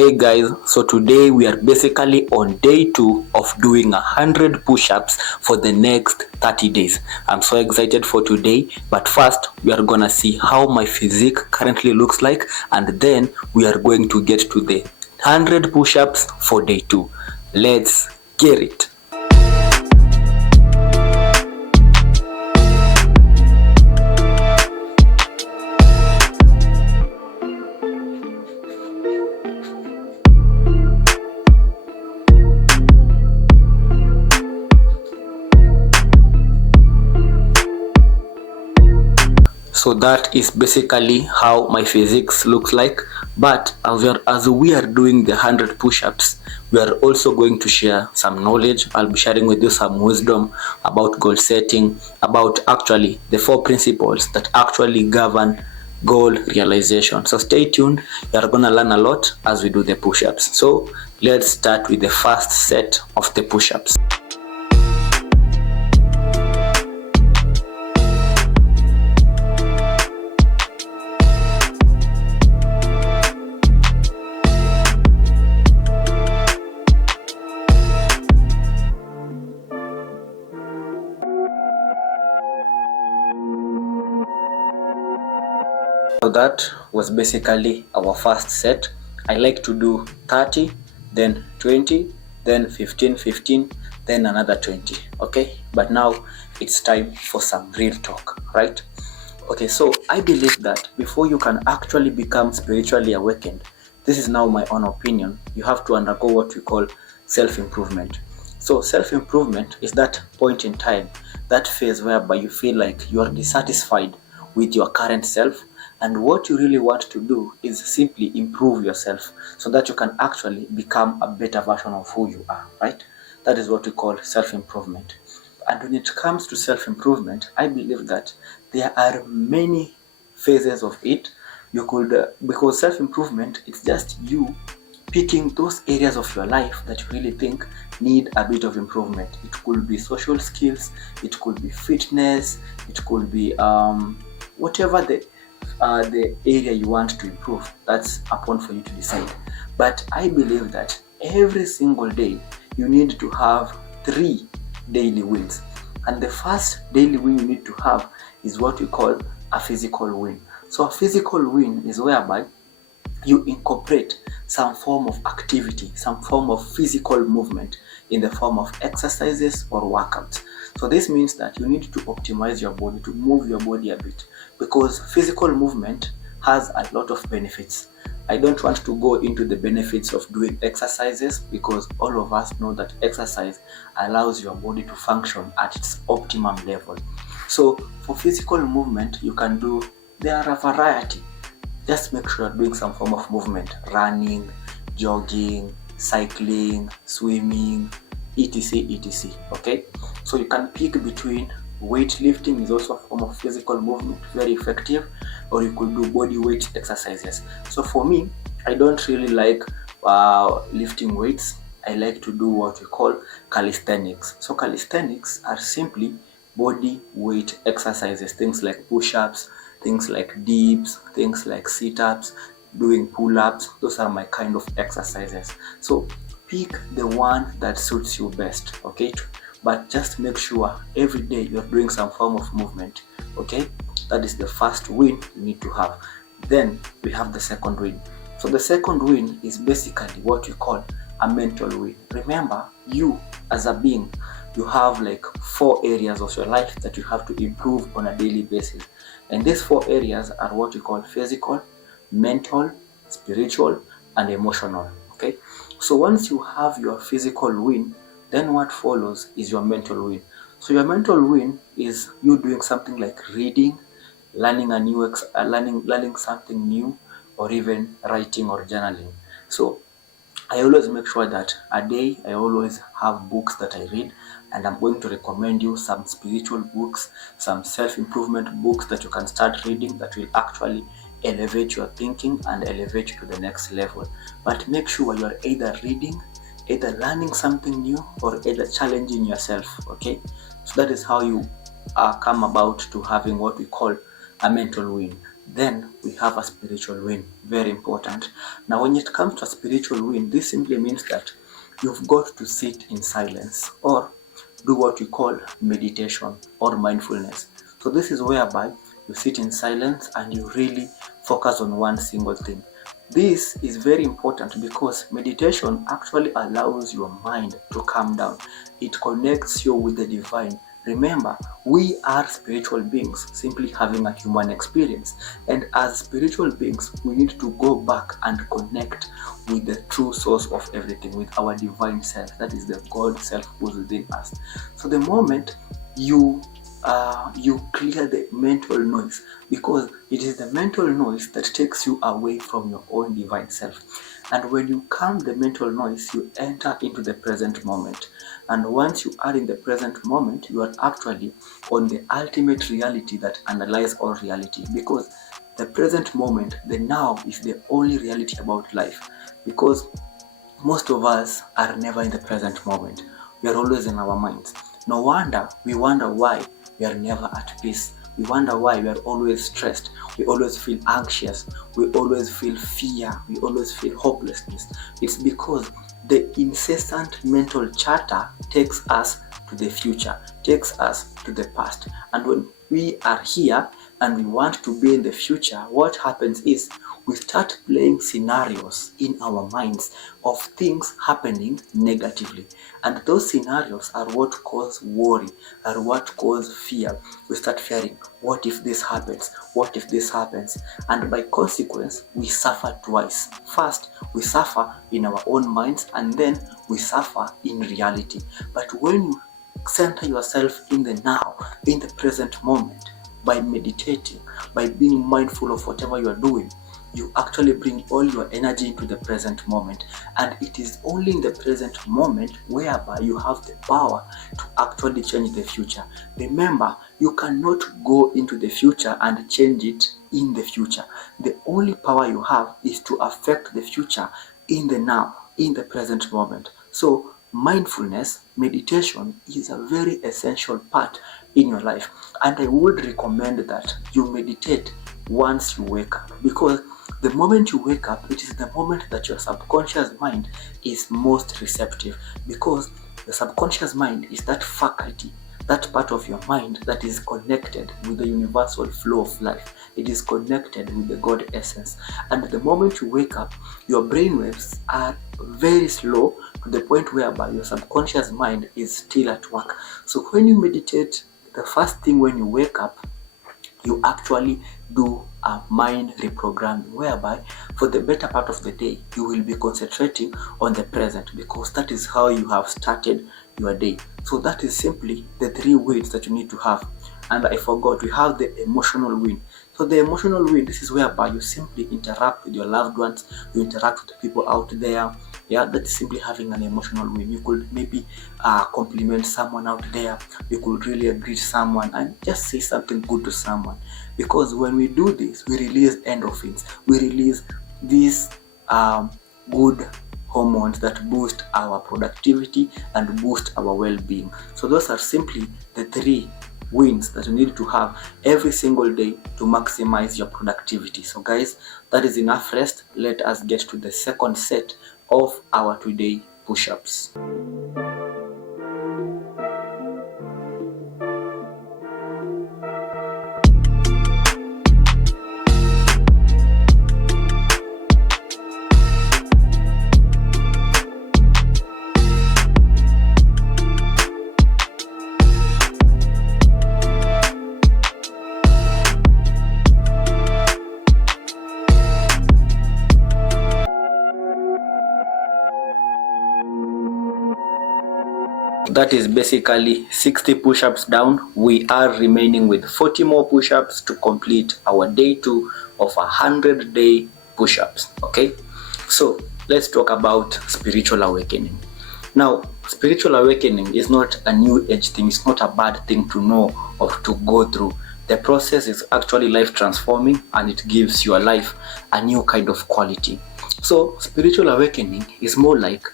Hey guys, so today we are basically on day 2 of doing 100 push-ups for the next 30 days. I'm so excited for today, but first we are gonna see how my physique currently looks like, and then we are going to get to the 100 push-ups for day 2. Let's get it. So that is basically how my physics looks like. But as we are doing the 100 push-ups, we are also going to share some knowledge. I'll be sharing with you some wisdom about goal setting, about actually the 4 principles that actually govern goal realization. So stay tuned. You're gonna learn a lot as we do the push-ups. So let's start with the first set of the push-ups. So that was basically our first set. I like to do 30, then 20, then 15, 15, then another 20. Okay, but now it's time for some real talk, right? Okay, so I believe that before you can actually become spiritually awakened, this is now my own opinion, you have to undergo what we call self-improvement. So self-improvement is that point in time, that phase whereby you feel like you are dissatisfied with your current self, and what you really want to do is simply improve yourself so that you can actually become a better version of who you are, right? That is what we call self-improvement. And when it comes to self-improvement, I believe that there are many phases of it. You could, because self-improvement, it's just you picking those areas of your life that you really think need a bit of improvement. It could be social skills, it could be fitness, it could be whatever the area you want to improve. That's upon for you to decide. But I believe that every single day you need to have 3 daily wins, and the first daily win you need to have is what we call a physical win. So a physical win is whereby you incorporate some form of activity, some form of physical movement in the form of exercises or workouts. So this means that you need to optimize your body, to move your body a bit, because physical movement has a lot of benefits. I don't want to go into the benefits of doing exercises, because all of us know that exercise allows your body to function at its optimum level. So for physical movement, you can do, there are a variety. Just make sure you're doing some form of movement: running, jogging, cycling, swimming, etc, etc. Okay, so you can pick between weightlifting, is also a form of physical movement, very effective, or you could do body weight exercises. So for me, I don't really like lifting weights. I like to do what we call calisthenics. So calisthenics are simply body weight exercises, things like push-ups, things like dips, things like sit-ups, doing pull-ups. Those are my kind of exercises. So pick the one that suits you best, okay? But just make sure every day you're doing some form of movement, okay? That is the first win you need to have. Then we have the second win. So the second win is basically what we call a mental win. Remember, you as a being, you have like 4 areas of your life that you have to improve on a daily basis. And these 4 areas are what we call physical, mental, spiritual, and emotional. Okay, so once you have your physical win, then what follows is your mental win. So your mental win is you doing something like reading, learning a new learning something new, or even writing or journaling. So I always make sure that a day I always have books that I read, and I'm going to recommend you some spiritual books, some self-improvement books that you can start reading that will actually elevate your thinking and elevate you to the next level. But make sure you're either reading, either learning something new, or either challenging yourself, okay? So that is how you come about to having what we call a mental win. then we have a spiritual win. Very important. Now, when it comes to a spiritual win, this simply means that you've got to sit in silence or do what we call meditation or mindfulness. So this is whereby you sit in silence and you really focus on one single thing. This is very important because meditation actually allows your mind to calm down. It connects you with the divine. Remember, we are spiritual beings simply having a human experience, and as spiritual beings we need to go back and connect with the true source of everything, with our divine self, that is the God self who's within us. So the moment you clear the mental noise, because it is the mental noise that takes you away from your own divine self. And when you calm the mental noise, you enter into the present moment. And once you are in the present moment, you are actually on the ultimate reality that underlies all reality, because the present moment, the now, is the only reality about life. Because most of us are never in the present moment. We are always in our minds. No wonder we wonder why we are never at peace. We wonder why we are always stressed. We always feel anxious. We always feel fear. We always feel hopelessness. It's because the incessant mental chatter takes us to the future, takes us to the past. And when we are here and we want to be in the future, what happens is we start playing scenarios in our minds of things happening negatively. And those scenarios are what cause worry, are what cause fear. We start fearing, what if this happens? What if this happens? And by consequence, we suffer twice. First, we suffer in our own minds, and then we suffer in reality. But when you center yourself in the now, in the present moment, by meditating, by being mindful of whatever you are doing, you actually bring all your energy into the present moment. And it is only in the present moment whereby you have the power to actually change the future. Remember, you cannot go into the future and change it in the future. The only power you have is to affect the future in the now, in the present moment. So mindfulness, meditation is a very essential part in your life. And I would recommend that you meditate once you wake up, because the moment you wake up, it is the moment that your subconscious mind is most receptive, because the subconscious mind is that faculty, that part of your mind that is connected with the universal flow of life. It is connected with the God essence. And the moment you wake up, your brainwaves are very slow to the point whereby your subconscious mind is still at work. So when you meditate, the first thing when you wake up, you actually do a mind reprogramming, whereby for the better part of the day you will be concentrating on the present, because that is how you have started your day. So that is simply the 3 wins that you need to have. And I forgot, we have the emotional win. So the emotional win, this is whereby you simply interact with your loved ones, you interact with the people out there. Yeah, that is simply having an emotional win. You could maybe compliment someone out there. You could really greet someone and just say something good to someone. Because when we do this, we release endorphins. We release these good hormones that boost our productivity and boost our well-being. So those are simply the 3 wins that you need to have every single day to maximize your productivity. So guys, that is enough rest. Let us get to the second set of our today push-ups. That is basically 60 push-ups down. We are remaining with 40 more push-ups to complete our day 2 of 100-day push-ups. Okay, so let's talk about spiritual awakening. Now, spiritual awakening is not a new age thing. It's not a bad thing to know or to go through. The process is actually life transforming, and it gives your life a new kind of quality. So spiritual awakening is more like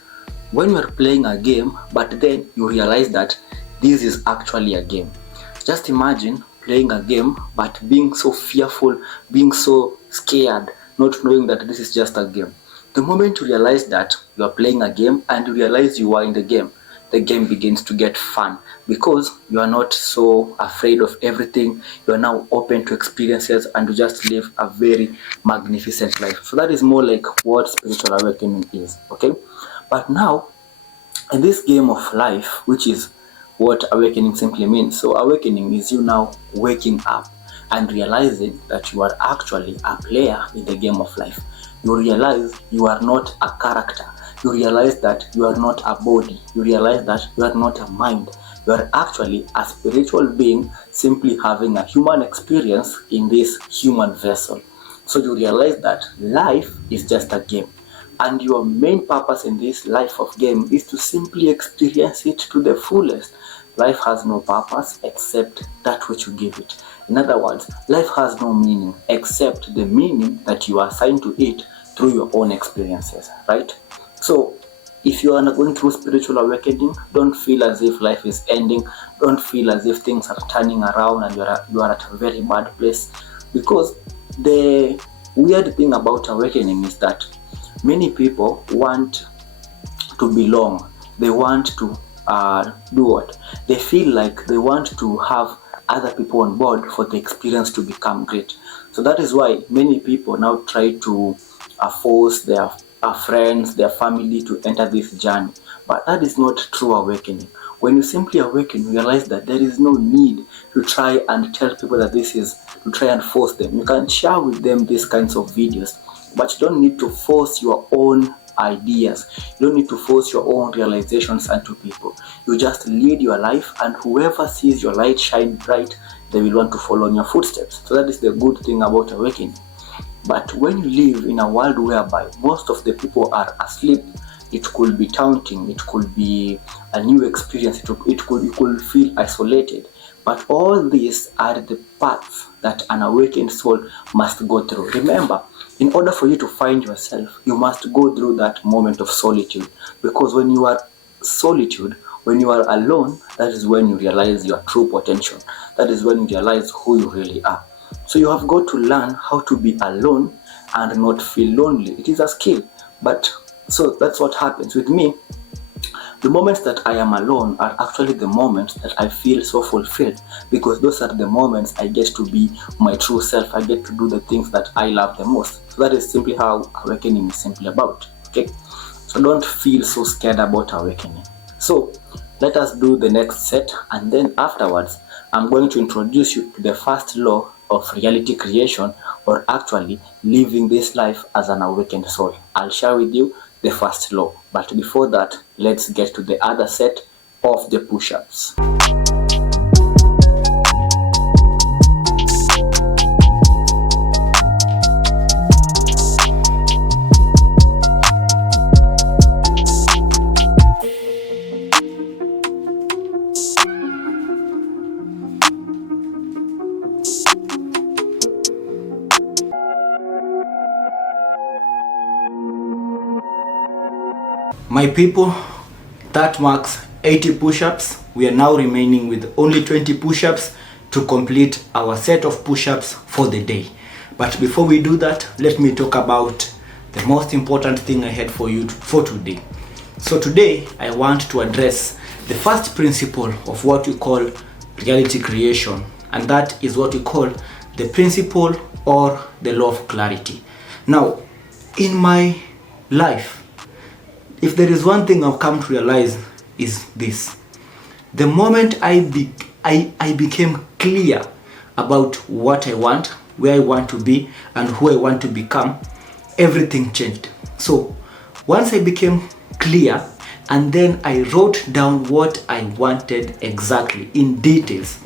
when you are playing a game, but then you realize that this is actually a game. Just imagine playing a game, but being so fearful, being so scared, not knowing that this is just a game. The moment you realize that you are playing a game and you realize you are in the game begins to get fun because you are not so afraid of everything. You are now open to experiences and you just live a very magnificent life. So that is more like what spiritual awakening is, okay? But now, in this game of life, which is what awakening simply means. So awakening is you now waking up and realizing that you are actually a player in the game of life. You realize you are not a character. You realize that you are not a body. You realize that you are not a mind. You are actually a spiritual being simply having a human experience in this human vessel. So you realize that life is just a game. And your main purpose in this life of game is to simply experience it to the fullest. Life has no purpose except that which you give it. In other words, life has no meaning except the meaning that you assign to it through your own experiences, right? So if you are not going through spiritual awakening, don't feel as if life is ending. Don't feel as if things are turning around and you are at a very bad place. Because the weird thing about awakening is that many people want to belong. They want to do what? They feel like they want to have other people on board for the experience to become great. So that is why many people now try to force their friends, their family to enter this journey. But that is not true awakening. When you simply awaken, you realize that there is no need to try and tell people that this is, to try and force them. You can share with them these kinds of videos, but you don't need to force your own ideas. You don't need to force your own realizations onto people. You just lead your life, and whoever sees your light shine bright, they will want to follow in your footsteps. So that is the good thing about awakening. But when you live in a world whereby most of the people are asleep, it could be taunting, it could be a new experience, you could feel isolated. But all these are the paths that an awakened soul must go through. Remember, in order for you to find yourself, you must go through that moment of solitude. Because when you are solitude, when you are alone, that is when you realize your true potential. That is when you realize who you really are. So you have got to learn how to be alone and not feel lonely. It is a skill. But so that's what happens with me. The moments that I am alone are actually the moments that I feel so fulfilled, because those are the moments I get to be my true self. I get to do the things that I love the most. So that is simply how awakening is simply about. Okay, so don't feel so scared about awakening. So let us do the next set, and then afterwards I'm going to introduce you to the first law of reality creation, or actually living this life as an awakened soul. I'll share with you the first law, but before that, let's get to the other set of the push-ups. My people, that marks 80 push-ups. We are now remaining with only 20 push-ups to complete our set of push-ups for the day. But before we do that, let me talk about the most important thing I had for you for today. So today, I want to address the first principle of what we call reality creation, and that is what we call the principle or the law of clarity. Now, in my life, if there is one thing I've come to realize is this: the moment I became clear about what I want, where I want to be, and who I want to become, everything changed. So once I became clear, and then I wrote down what I wanted exactly in details,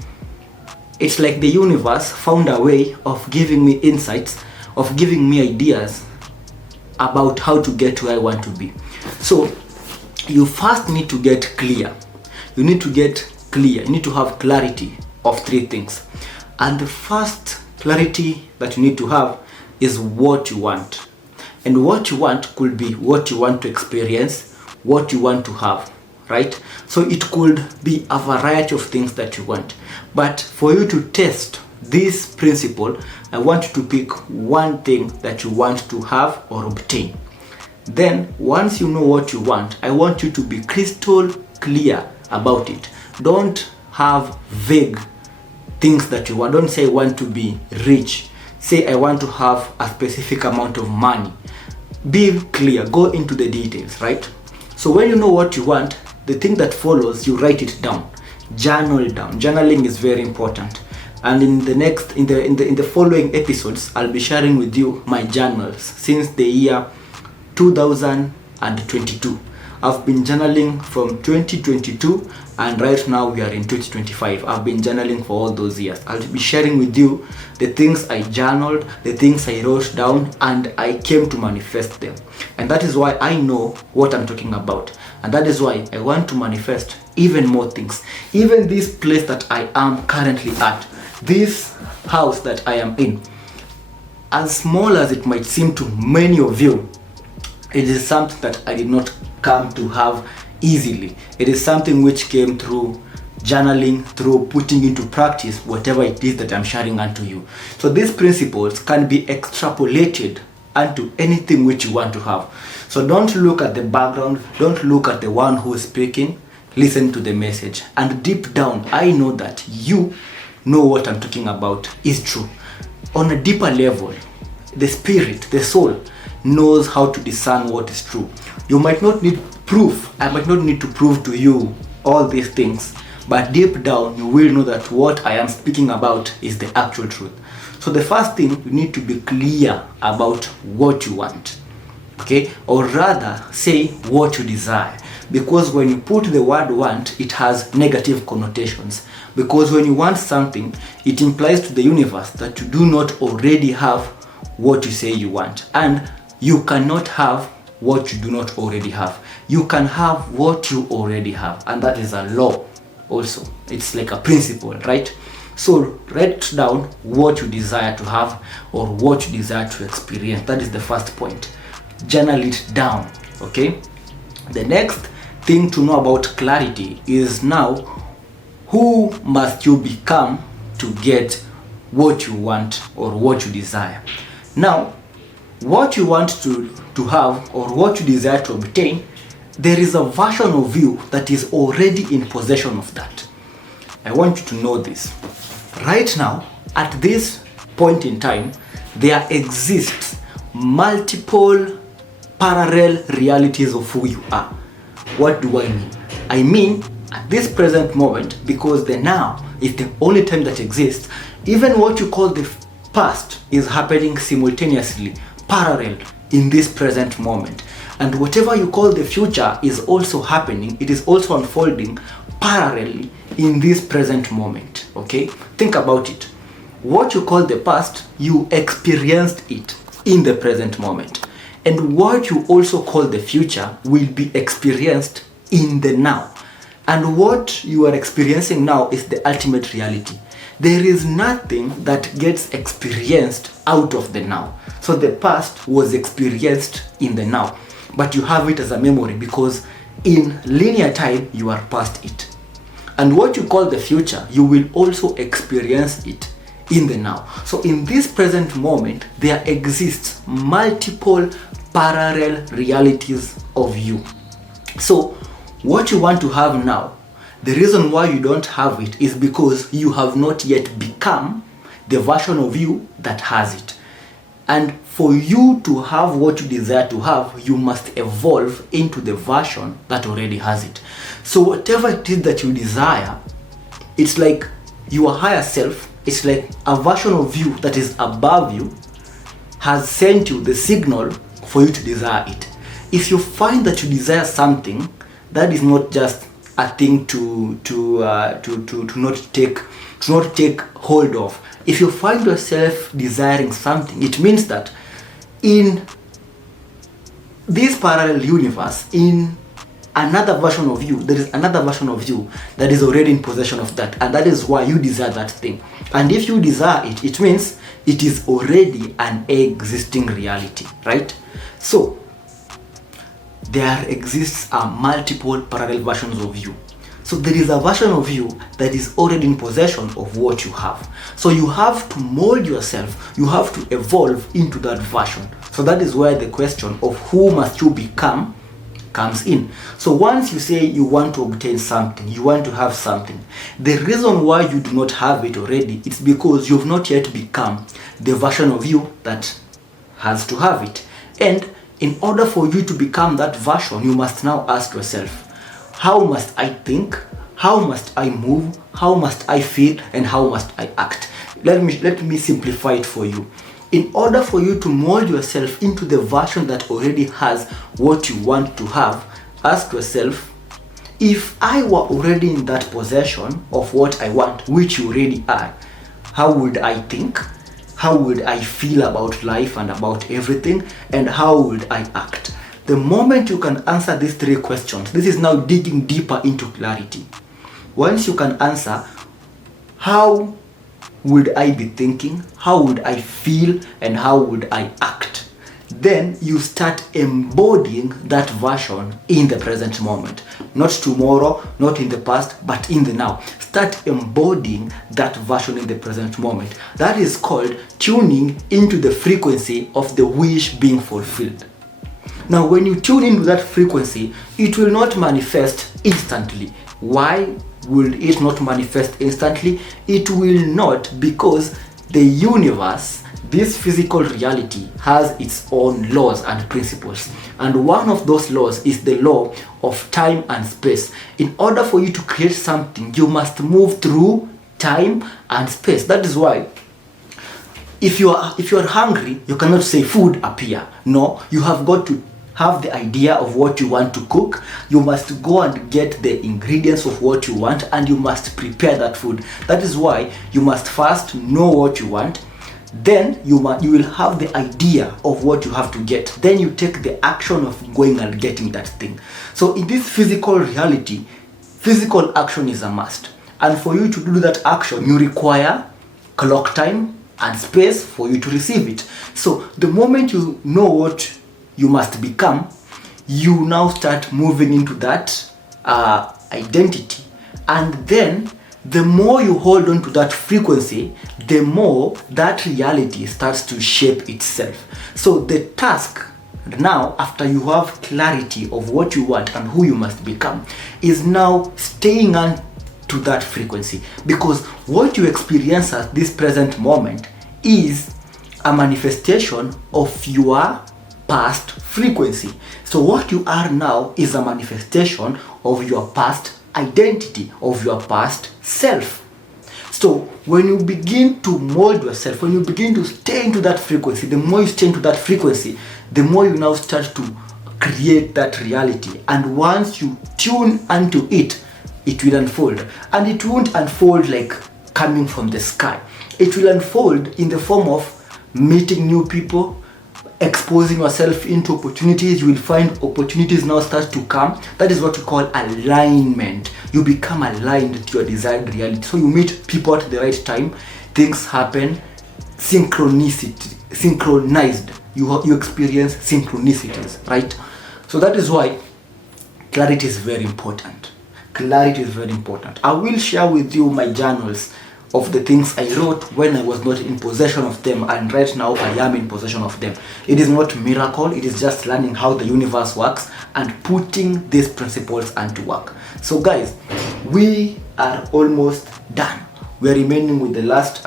it's like the universe found a way of giving me insights, of giving me ideas about how to get where I want to be. So you first need to get clear. You need to get clear. You need to have clarity of three things. And the first clarity that you need to have is what you want. And what you want could be what you want to experience, what you want to have, right? So it could be a variety of things that you want. But for you to test this principle, I want you to pick one thing that you want to have or obtain. Then once you know what you want, I want you to be crystal clear about it. Don't have vague things that you want. Don't say I want to be rich. Say I want to have a specific amount of money. Be clear, go into the details, right? So when you know what you want, the thing that follows, you write it down. Journal it down. Journaling is very important. And in the following episodes, I'll be sharing with you my journals since the year 2022. I've been journaling from 2022 and right now we are in 2025. I've been journaling for all those years. I'll be sharing with you the things I journaled, the things I wrote down, and I came to manifest them. And that is why I know what I'm talking about. And that is why I want to manifest even more things. Even this place that I am currently at, this house that I am in, as small as it might seem to many of you, it is something that I did not come to have easily. It is something which came through journaling, through putting into practice whatever it is that I'm sharing unto you. So these principles can be extrapolated unto anything which you want to have. So don't look at the background, don't look at the one who is speaking, listen to the message. And deep down, I know that you know what I'm talking about is true. On a deeper level, the spirit, the soul, knows how to discern what is true. You might not need proof. I might not need to prove to you all these things, but deep down you will know that what I am speaking about is the actual truth. So the first thing, you need to be clear about what you want, okay? Or rather say what you desire, because when you put the word want, it has negative connotations. Because when you want something, it implies to the universe that you do not already have what you say you want. And you cannot have what you do not already have. You can have what you already have, and that is a law also. It's like a principle, right? So write down what you desire to have or what you desire to experience. That is the first point. Journal it down, okay? The next thing to know about clarity is now, who must you become to get what you want or what you desire? Now, what you want to have or what you desire to obtain, there is a version of you that is already in possession of that. I want you to know this. Right now, at this point in time, there exists multiple parallel realities of who you are. What do I mean? I mean, at this present moment, because the now is the only time that exists, even what you call the past is happening simultaneously, parallel in this present moment. And whatever you call the future is also happening, it is also unfolding parallelly in this present moment, okay? Think about it. What you call the past, you experienced it in the present moment. And what you also call the future will be experienced in the now. And what you are experiencing now is the ultimate reality. There is nothing that gets experienced out of the now. So the past was experienced in the now, but you have it as a memory because in linear time you are past it. And what you call the future, you will also experience it in the now. So in this present moment, there exists multiple parallel realities of you. So what you want to have now, the reason why you don't have it is because you have not yet become the version of you that has it. And for you to have what you desire to have, you must evolve into the version that already has it. So whatever it is that you desire, it's like your higher self, it's like a version of you that is above you has sent you the signal for you to desire it. If you find that you desire something, that is not just a thing to not take hold of. If you find yourself desiring something, it means that in this parallel universe, in another version of you, there is another version of you that is already in possession of that, and that is why you desire that thing. And if you desire it, it means it is already an existing reality, right? So there exists multiple parallel versions of you. So there is a version of you that is already in possession of what you have. So you have to mold yourself, you have to evolve into that version. So that is where the question of who must you become comes in. So once you say you want to obtain something, you want to have something, the reason why you do not have it already, it's because you've not yet become the version of you that has to have it. And in order for you to become that version, you must now ask yourself, how must I think? How must I move? How must I feel? And how must I act? Let me simplify it for you. In order for you to mold yourself into the version that already has what you want to have, ask yourself, if I were already in that possession of what I want, which you already are, how would I think? How would I feel about life and about everything? And how would I act? The moment you can answer these three questions, this is now digging deeper into clarity. Once you can answer, how would I be thinking, how would I feel, and how would I act, then you start embodying that version in the present moment. Not tomorrow, not in the past, but in the now. Start embodying that version in the present moment. That is called tuning into the frequency of the wish being fulfilled. Now, when you tune into that frequency, it will not manifest instantly. Why will it not manifest instantly? It will not, because the universe, this physical reality, has its own laws and principles. And one of those laws is the law of time and space. In order for you to create something, you must move through time and space. That is why if you are hungry, you cannot say food appear. No, you have got to have the idea of what you want to cook. You must go and get the ingredients of what you want, and you must prepare that food. That is why you must first know what you want. Then you will have the idea of what you have to get. Then you take the action of going and getting that thing. So in this physical reality, physical action is a must. And for you to do that action, you require clock time and space for you to receive it. So the moment you know what you must become, you now start moving into that identity. And then the more you hold on to that frequency, the more that reality starts to shape itself. So the task now, after you have clarity of what you want and who you must become, is now staying on to that frequency. Because what you experience at this present moment is a manifestation of your past frequency. So what you are now is a manifestation of your past identity, of your past self. So when you begin to mold yourself, when you begin to stay into that frequency, the more you stay into that frequency, the more you now start to create that reality. And once you tune onto it, it will unfold. And it won't unfold like coming from the sky. It will unfold in the form of meeting new people, exposing yourself into opportunities. You will find opportunities now start to come. That is what we call alignment. You become aligned to your desired reality. So you meet people at the right time, things happen, synchronized. You experience synchronicities, right? So that is why clarity is very important. Clarity is very important. I will share with you my journals of the things I wrote when I was not in possession of them, and right now I am in possession of them. It is not miracle, it is just learning how the universe works and putting these principles into work. So guys, we are almost done. We are remaining with the last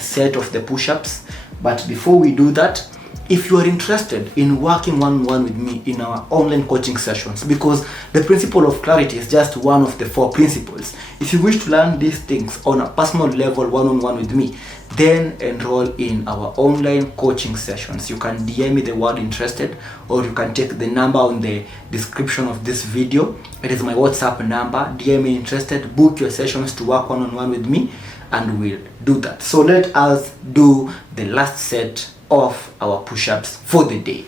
set of the push-ups, but before we do that, if you are interested in working one-on-one with me in our online coaching sessions, because the principle of clarity is just one of the 4 principles. If you wish to learn these things on a personal level, one-on-one with me, then enroll in our online coaching sessions. You can DM me the word interested, or you can take the number on the description of this video. It is my WhatsApp number. DM me interested, book your sessions to work one-on-one with me, and we'll do that. So let us do the last set of our push-ups for the day.